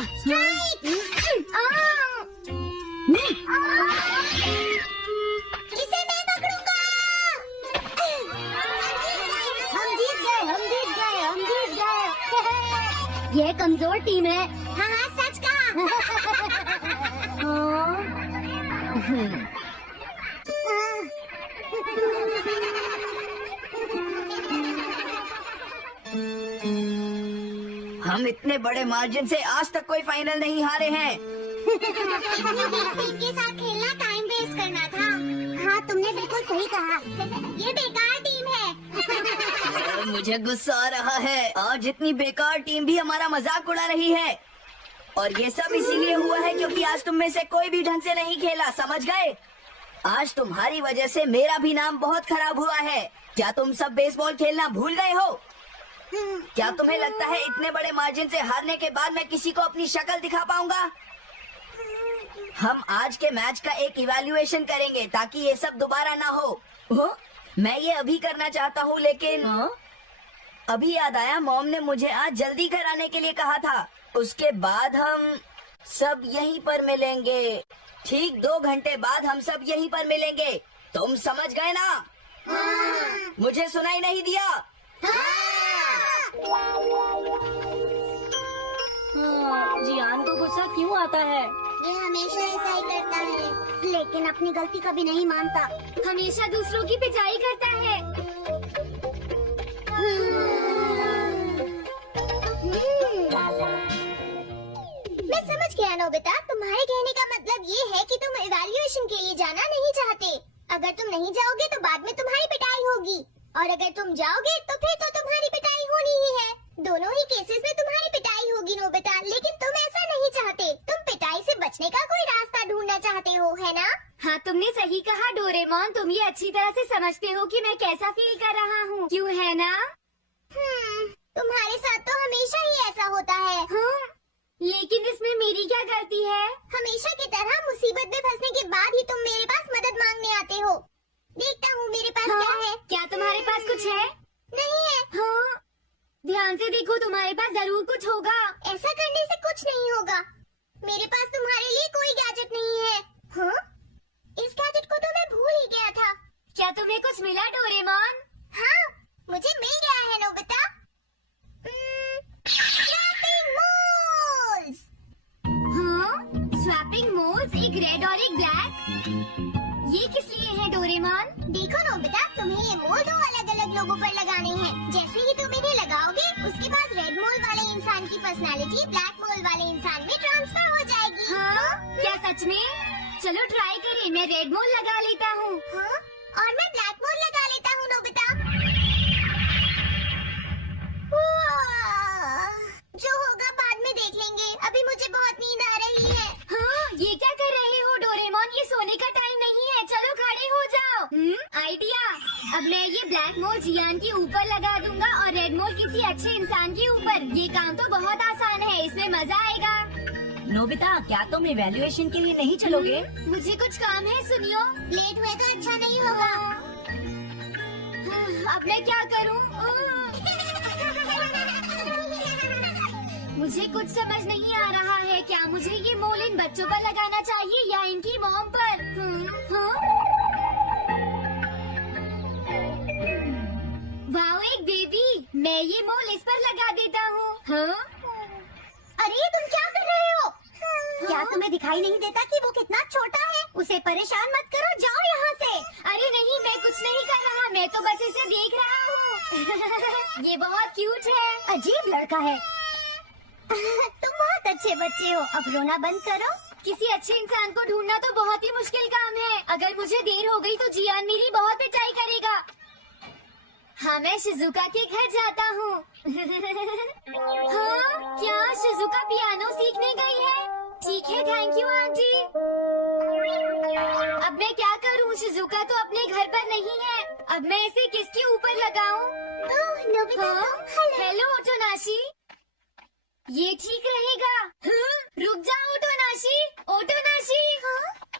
इसे मैं पकड़ूंगा। हम जीत गए, हम जीत गए, हम जीत गए। यह कमजोर टीम है। हाँ हाँ, सच कहा। हम इतने बड़े मार्जिन से आज तक कोई फाइनल नहीं हारे हैं। के साथ खेलना टाइम वेस्ट करना था। हाँ, तुमने बिल्कुल सही कहा। ये बेकार टीम है। मुझे गुस्सा आ रहा है। आज इतनी बेकार टीम भी हमारा मजाक उड़ा रही है, और ये सब इसीलिए हुआ है क्योंकि आज तुम में से कोई भी ढंग से नहीं खेला, समझ गए? आज तुम्हारी वजह से मेरा भी नाम बहुत खराब हुआ है। क्या तुम सब बेसबॉल खेलना भूल गए हो? क्या तुम्हें लगता है इतने बड़े मार्जिन से हारने के बाद मैं किसी को अपनी शक्ल दिखा पाऊंगा? हम आज के मैच का एक इवैल्यूएशन करेंगे ताकि ये सब दोबारा ना हो। मैं ये अभी करना चाहता हूँ, लेकिन अभी याद आया मॉम ने मुझे आज जल्दी घर आने के लिए कहा था। उसके बाद हम सब यहीं पर मिलेंगे। ठीक 2 घंटे बाद हम सब यहीं पर मिलेंगे। तुम समझ गए ना? मुझे सुनाई नहीं दिया? जियान को गुस्सा क्यों आता है? ये हमेशा ऐसा ही करता है, लेकिन अपनी गलती कभी नहीं मानता। हमेशा दूसरों की पिटाई करता है। मैं समझ गया नोबिता, तुम्हारे कहने का मतलब ये है कि तुम इवैल्यूएशन के लिए जाना नहीं चाहते। अगर तुम नहीं जाओगे तो बाद में तुम्हारी पिटाई होगी, और अगर तुम जाओगे तो फिर तो तुम्हारी पिटाई होनी ही है। दोनों ही केसेस में तुम्हारी पिटाई होगी नोबिता, लेकिन तुम ऐसा नहीं चाहते। तुम पिटाई से बचने का कोई रास्ता ढूंढना चाहते हो, है ना? हाँ, तुमने सही कहा डोरेमोन। तुम ये अच्छी तरह से समझते हो कि मैं कैसा फील कर रहा हूँ, क्यों है ना? तुम्हारे साथ तो हमेशा ही ऐसा होता है। हाँ, लेकिन इसमें मेरी क्या गलती है? हमेशा की तरह मुसीबत में फंसने के बाद ही तुम मेरे पास मदद मांगने आते हो। देखता हूँ मेरे पास क्या है। क्या तुम्हारे पास कुछ है? नहीं है। हाँ, ध्यान से देखो, तुम्हारे पास जरूर कुछ होगा। ऐसा करने से कुछ नहीं होगा। मेरे पास तुम्हारे लिए कोई गैजेट नहीं है। हाँ? इस गैजेट को तो मैं भूल ही गया था। क्या तुम्हें कुछ मिला डोरेमोन? हाँ, मुझे मिल गया है नोबिता। Swapping moles. हाँ, स्वैपिंग मोल्स, एक रेड और एक ब्लैक। ये किस लिए है डोरेमोन? देखो नोबिता, तुम्हें ये मोल 2 अलग-अलग लोगों पर लगाने हैं। जैसे ही तुम इन्हें लगाओगे, उसके बाद रेड मोल वाले इंसान की पर्सनालिटी ब्लैक मोल वाले इंसान में ट्रांसफर हो जाएगी। हाँ? क्या सच में? चलो ट्राई करें। मैं रेड मोल लगा लेता हूँ। हाँ? और मैं ब्लैक मोल लगा लेता हूँ नोबिता। जो होगा बाद में देख लेंगे। अभी मुझे बहुत नींद आ रही है। हाँ, ये क्या कर रहे हो डोरेमोन? ये सोने का टाइम नहीं है। चलो खड़े हो जाओ। आइडिया। अब मैं ये ब्लैक मोल जियान के ऊपर लगा दूंगा और रेड मोल किसी अच्छे इंसान के ऊपर। ये काम तो बहुत आसान है, इसमें मजा आएगा। नोबिता, क्या तुम इवैल्यूएशन के लिए नहीं चलोगे? मुझे कुछ काम है, सुनियो। लेट हुए तो अच्छा नहीं होगा। अब मैं क्या करूँ? मुझे कुछ समझ नहीं आ रहा है। क्या मुझे ये मोल इन बच्चों पर लगाना चाहिए या इनकी मॉम पर? वाओ, एक बेबी। मैं ये मोल इस पर लगा देता हूँ। अरे तुम क्या कर रहे हो? क्या तुम्हें दिखाई नहीं देता कि वो कितना छोटा है? उसे परेशान मत करो, जाओ यहाँ से। अरे नहीं, मैं कुछ नहीं कर रहा। मैं तो बस इसे देख रहा हूँ। ये बहुत क्यूट है। अजीब लड़का है। तुम बहुत अच्छे बच्चे हो। अब रोना बंद करो। किसी अच्छे इंसान को ढूंढना तो बहुत ही मुश्किल काम है। अगर मुझे देर हो गई तो जियान मेरी बहुत पिटाई करेगा। हाँ, मैं शिजुका के घर जाता हूँ। हाँ, क्या शिजुका पियानो सीखने गई है? ठीक है, थैंक यू आंटी। अब मैं क्या करूँ? शिजुका तो अपने घर पर नहीं है। अब मैं इसे किसके ऊपर लगाऊं? Nobita, hello Otonashi. ये ठीक रहेगा। रुक जाओ ओटोनाशी। ओटोनाशी।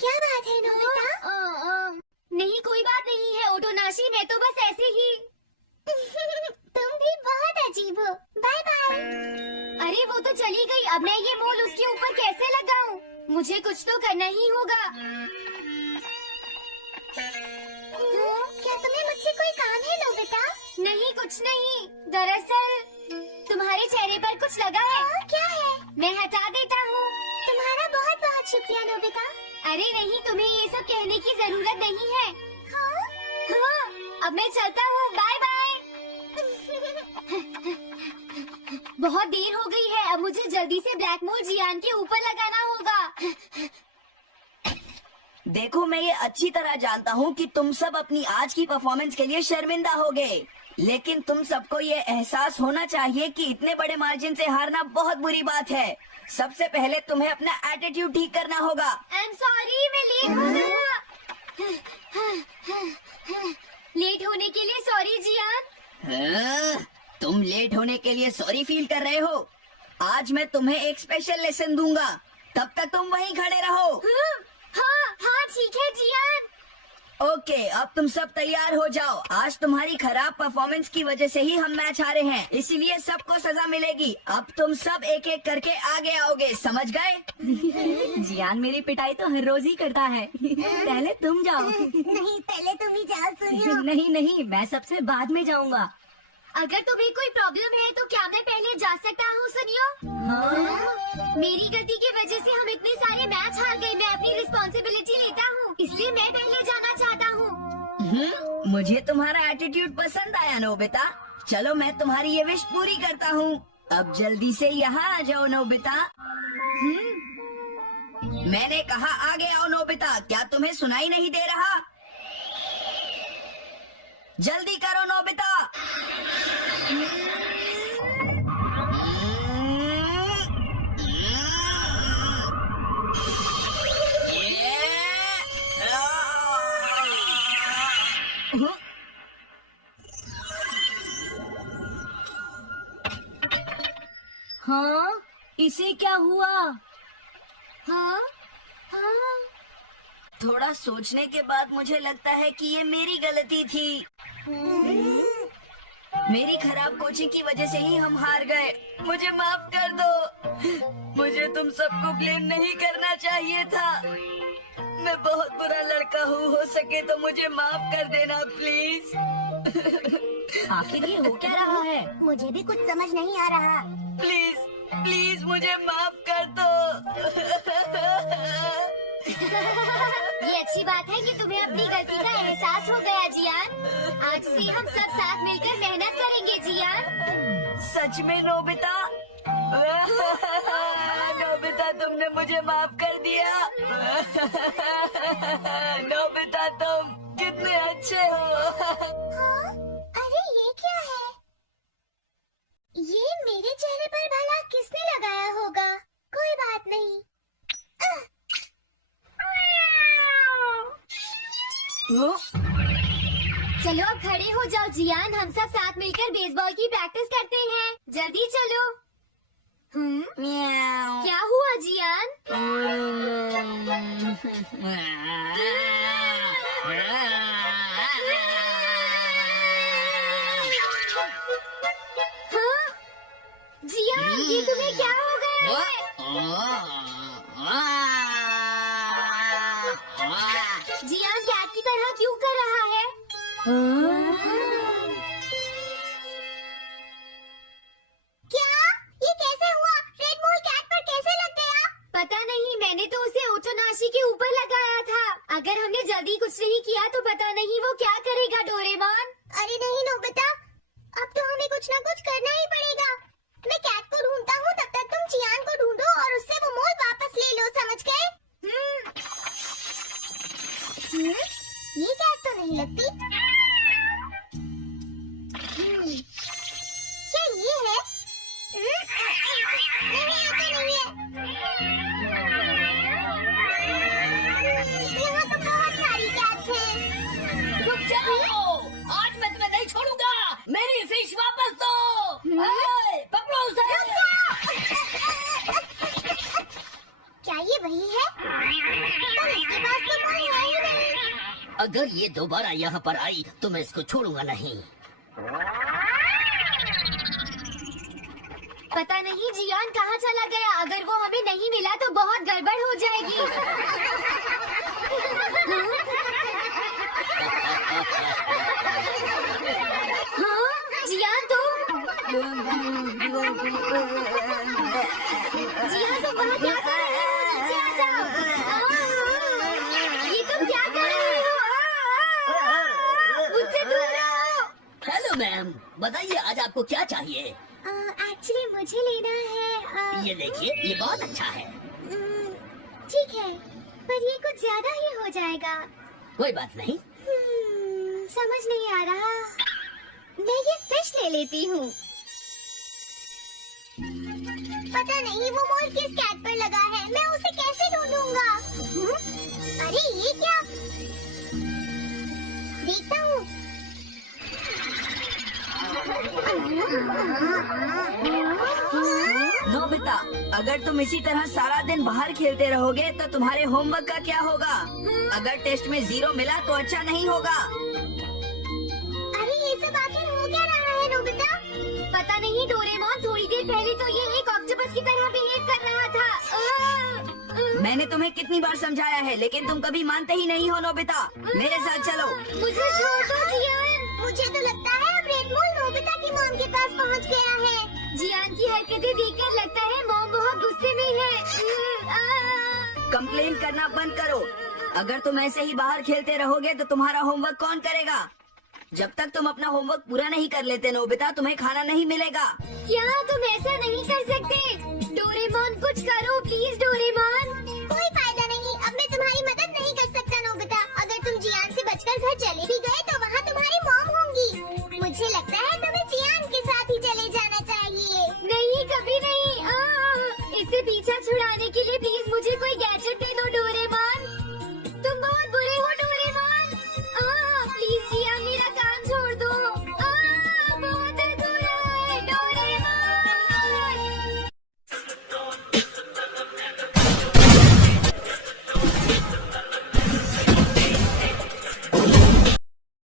क्या बात है नोबिता? नहीं, कोई बात नहीं है ओटोनाशी, मैं तो बस ऐसे ही। तुम भी बहुत अजीब हो। Bye bye. अरे वो तो चली गई। अब मैं ये मोल उसके ऊपर कैसे लगाऊं? मुझे कुछ तो करना ही होगा। क्या तुम्हें मुझसे कोई काम है नोबिता? नहीं, कुछ नहीं। दरअसल तुम्हारे चेहरे पर कुछ लगा है। क्या है? मैं हटा देता हूँ। तुम्हारा बहुत बहुत शुक्रिया नोबिता। अरे नहीं, तुम्हें ये सब कहने की जरूरत नहीं है। हाँ? हाँ, अब मैं चलता हूँ। Bye bye. बहुत देर हो गई है। अब मुझे जल्दी से ब्लैक मोल जियान के ऊपर लगाना होगा। देखो, मैं ये अच्छी तरह जानता हूँ कि तुम सब अपनी आज की परफॉर्मेंस के लिए शर्मिंदा होगे, लेकिन तुम सबको ये एहसास होना चाहिए कि इतने बड़े मार्जिन से हारना बहुत बुरी बात है। सबसे पहले तुम्हें अपना एटीट्यूड ठीक करना होगा। आई एम सॉरी, मैं लेट हो गया। लेट होने के लिए सॉरी जियान। हाँ, तुम लेट होने के लिए सॉरी फील कर रहे हो? आज मैं तुम्हें एक स्पेशल लेसन दूंगा, तब तक तुम वहीं खड़े रहो। हाँ, ठीक है जियान। ओके, अब तुम सब तैयार हो जाओ। आज तुम्हारी खराब परफॉर्मेंस की वजह से ही हम मैच हारे हैं, इसीलिए सबको सजा मिलेगी। अब तुम सब एक एक करके आगे आओगे, समझ गए? जियान मेरी पिटाई तो हर रोज ही करता है। पहले तुम जाओ। नहीं, पहले तुम ही जाओ सुनियो। नहीं, मैं सबसे बाद में जाऊंगा। अगर तुम्हें कोई प्रॉब्लम है तो क्या मैं पहले जा सकता हूँ? सुनियो, मेरी गलती की वजह से हम इतने सारे मैच हार गए। मैं अपनी रिस्पॉन्सिबिलिटी लेता हूँ, इसलिए मैं पहले जाना चाहता हूँ। मुझे तुम्हारा एटीट्यूड पसंद आया नोबिता। चलो, मैं तुम्हारी ये विश पूरी करता हूँ। अब जल्दी से यहाँ आ जाओ नोबिता। मैंने कहा आगे आओ नोबिता, क्या तुम्हें सुनाई नहीं दे रहा? जल्दी करो नोबिता। हाँ, इसे क्या हुआ? हाँ, थोड़ा सोचने के बाद मुझे लगता है कि ये मेरी गलती थी। मेरी खराब कोचिंग की वजह से ही हम हार गए। मुझे माफ कर दो। मुझे तुम सबको ब्लेम नहीं करना चाहिए था। मैं बहुत बुरा लड़का हूँ, हो सके तो मुझे माफ कर देना प्लीज। आखिर ये हो क्या रहा है? मुझे भी कुछ समझ नहीं आ रहा। प्लीज प्लीज मुझे माफ कर दो। ये अच्छी बात है कि तुम्हें अपनी गलती का एहसास हो गया जियान। आज से हम सब साथ मिलकर मेहनत करेंगे जियान। सच में नोबिता? नोबिता, तुमने मुझे माफ कर दिया। नोबिता, तुम कितने अच्छे हो। अरे ये क्या है? ये मेरे चेहरे पर भला किसने लगाया होगा? कोई बात नहीं। चलो अब खड़े हो जाओ जियान, हम सब साथ मिलकर बेसबॉल की प्रैक्टिस करते हैं। जल्दी चलो। क्या हुआ जियान? हाँ? जियान, ये तुम्हें क्या हो गया है? जियान कैट की तरह क्यों कर रहा है? क्या? ये कैसे हुआ? रेड मोल कैट पर कैसे लग गया? पता नहीं, मैंने तो उसे ओटोनाशी के ऊपर लगाया था। अगर हमने जल्दी कुछ नहीं किया तो पता नहीं वो क्या करेगा डोरेमोन। अरे नहीं नोबिता, अब तो हमें कुछ ना कुछ करना ही पड़ेगा। मैं कैट को ढूंढता हूँ, तब तक तुम चियान को ढूंढो और उससे वो मोल वापस ले लो, समझ गए? ये कैट तो नहीं लगती। क्या ये है? नहीं, ये तो नहीं है। यहाँ तो बहुत सारी कैट्स हैं। रुक जाओ, आज मैं तुम्हें नहीं छोड़ूंगा। मेरी फिश वापस दो। पकड़ो उसे। क्या ये वही है? पर इसके पास तो कोई है ही नहीं। अगर ये दोबारा यहाँ पर आई तो मैं इसको छोड़ूंगा नहीं। पता नहीं जियान कहाँ चला गया। अगर वो हमें नहीं मिला तो बहुत गड़बड़ हो जाएगी। हाँ, जियान तुम वहाँ क्या कर रहे हो? नीचे आ जाओ। ये तुम क्या कर रहे हो? मुझसे दूर रहो। हेलो मैम, बताइए आज आपको क्या चाहिए? एक्चुअली मुझे लेना है ये देखिए, ये बहुत अच्छा है। ठीक है, पर ये कुछ ज्यादा ही हो जाएगा। कोई बात नहीं। समझ नहीं आ रहा। मैं ये फिश ले लेती हूँ। पता नहीं वो मोर किस कैट पर लगा है। मैं उसे कैसे ढूंढूंगा? अरे ये क्या? देखता हूँ। नोबिता, अगर तुम इसी तरह सारा दिन बाहर खेलते रहोगे तो तुम्हारे होमवर्क का क्या होगा? अगर टेस्ट में 0 मिला तो अच्छा नहीं होगा। अरे ये सब आखिर हो क्या रहा है नोबिता? पता नहीं डोरेमोन, थोड़ी देर पहले तो ये एक ऑक्टोपस की तरह बिहेव कर रहा था। मैंने तुम्हें कितनी बार समझाया है, लेकिन तुम कभी मानते ही नहीं हो। नोबिता, मेरे साथ चलो। मुझे छोड़ दो जियान। मुझे तो लगता है अब रेड मोल नोबिता की मॉम के पास पहुंच गया है। जियान की हरकतें देखकर लगता है मॉम बहुत गुस्से में है। कंप्लेन करना बंद करो। अगर तुम ऐसे ही बाहर खेलते रहोगे तो तुम्हारा होमवर्क कौन करेगा? जब तक तुम अपना होमवर्क पूरा नहीं कर लेते नोबिता, तुम्हें खाना नहीं मिलेगा। क्या तुम ऐसा नहीं कर सकते? डोरेमोन कुछ करो प्लीज डोरेमोन। कोई फायदा नहीं, अब मैं तुम्हारी मदद नहीं कर सकता नोबिता। अगर तुम जियान से बचकर घर चले भी गए तो वहाँ तुम्हारी मॉम होंगी। मुझे लगता है तुम्हें जियान के साथ ही चले जाना चाहिए। नहीं, कभी नहीं। इससे पीछा छुड़ाने के लिए प्लीज मुझे कोई गैजेट दे दो डोरेमोन। तुम बहुत बुरे हो डोरेमोन। प्लीज जियान मेरा काम छोड़ दो। बहुत दर्द हो रहा है Doraemon.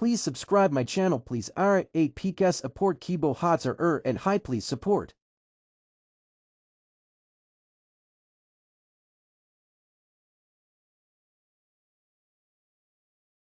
Please subscribe my channel please. Alright, 8 PKS support Kibo Hotzer and hi please support.